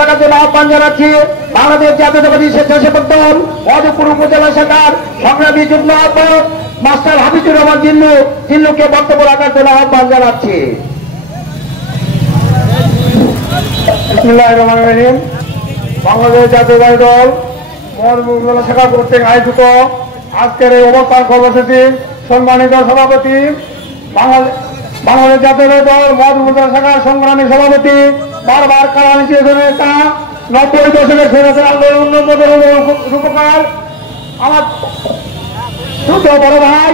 রাখার জন্য আহ্বান জানাচ্ছি বাংলাদেশ জাতীয়তাবাদী স্বেচ্ছাসেবক দল মধুপুর উপজেলা শাখার সংগ্রামী যুগ্ম আহ্বায়ক মাস্টার হাবিজুর রহমান জিল্লুকে বক্তব্য রাখার জন্য আহ্বান জানাচ্ছি। বিসমিল্লাহির রহমানির রহিম। বাংলাদেশ জাতীয়তাবাদী দল মধুপুর উপজেলা শাখা কর্তৃক আয়োজিত আজকের এই অবস্থান কর্মসূচি সম্মানিত সভাপতি বাংলাদেশ জাতীয়তাবাদী দল মধুপুর উপজেলা শাখার সংগ্রামী সভাপতি বারবার কারা নিষেধের নেতা 90 দশকের স্বাধীনতা আন্দোলন রূপকার আমার ছোট বড় ভাই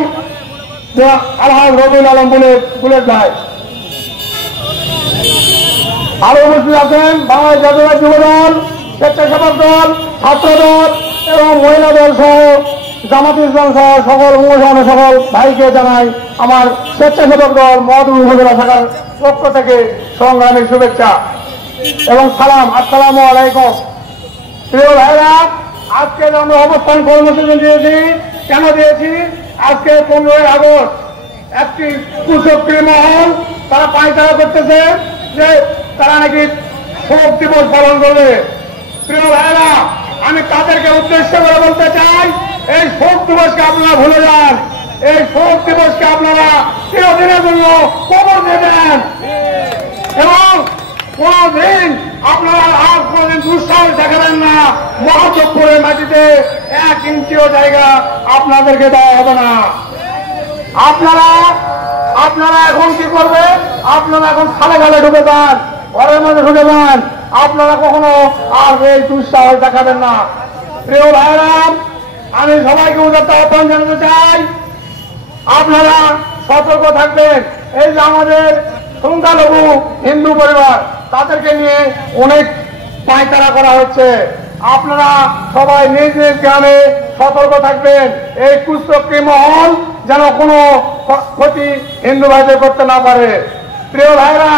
আলহাজ রবিউল আলম বুলেট ভাই। আরো উপস্থিত আছেন বাংলাদেশ জাতীয়তাবাদী যুব দল, স্বেচ্ছাসেবক দল, ছাত্র দল এবং মহিলা দল সহ জামাত ইসলাম সহ সকল সংগঠনের সকল ভাইকে জানাই আমার স্বেচ্ছাসেবক দল মধুপুর উপজেলা শাখার পক্ষ থেকে সংগ্রামী শুভেচ্ছা এবং সালাম। আসসালামু আলাইকুম। প্রিয় ভাইরা, আজকে আমরা অবস্থান কর্মসূচি দিয়েছি। কেন দিয়েছি? আজকে 15ই আগস্ট একটি কুচক্রী মহল তারা পায়তারা করতেছে যে তারা নাকি শোক দিবস পালন করবে। প্রিয় ভাইরা, আমি তাদেরকে উদ্দেশ্য করে বলতে চাই, এই শোক দিবসকে আপনারা ভুলে যান। এই শোক দিবসকে আপনারা চিরদিনের জন্য কবর দেবেন এবং কোনদিন আপনারা আর কোনদিন দুঃসাহস দেখাবেন না। মহাজপুরের মাটিতে 1 ইঞ্চিও জায়গা আপনাদেরকে দেওয়া হবে না। আপনারা এখন কি করবে? আপনারা এখন খালে খালে ঢুকে যান, ঘরের মধ্যে ঢুকে যান। আপনারা কখনো আর এই দুঃসাহস দেখাবেন না। প্রিয় ভাইরা, আমি সবাইকে উদাত্ত আহ্বান জানাতে চাই, আপনারা সতর্ক থাকবেন। এই যে আমাদের সংখ্যালঘু হিন্দু পরিবার, তাদেরকে নিয়ে অনেক পায়তারা করা হচ্ছে। আপনারা সবাই নিজ নিজ গ্রামে সতর্ক থাকবেন। এই কুচক্রী মহল যেন কোনো ক্ষতি হিন্দু ভাইদের করতে না পারে। প্রিয় ভাইরা,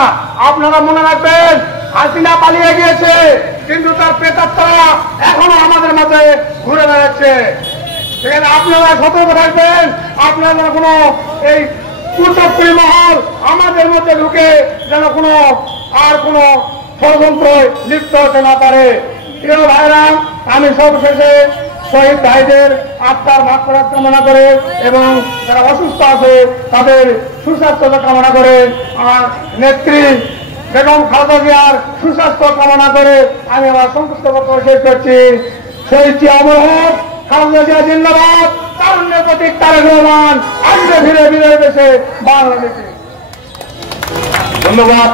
আপনারা মনে রাখবেন, হাসিনা পালিয়ে গিয়েছে কিন্তু তার প্রেতাত্মারা এখনো আমাদের মাঝে ঘুরে বেড়াচ্ছে। সেখানে আপনারা সতর্ক থাকবেন, আপনারা কোনো এই কুচক্রী মহল আমাদের মধ্যে ঢুকে যেন কোনো ষড়যন্ত্র লিপ্ত হতে না পারে। প্রিয় ভাইরা, আমি সবশেষে শহীদ ভাইদের আত্মার মাগফিরাত কামনা করে এবং যারা অসুস্থ আছে তাদের সুস্বাস্থ্য কামনা করে, আমার নেত্রী বেগম খালেদা জিয়ার সুস্বাস্থ্য কামনা করে আমি আমার সংক্ষিপ্ত বক্তব্য শেষ করছি। শহীদ জিয়া অমর হোক, খালেদা জিয়া জিন্দাবাদ, তারুণ্যের প্রতীক তারেক রহমান, আসবে ফিরে বিজয় দেশে বাংলাদেশে। ধন্যবাদ।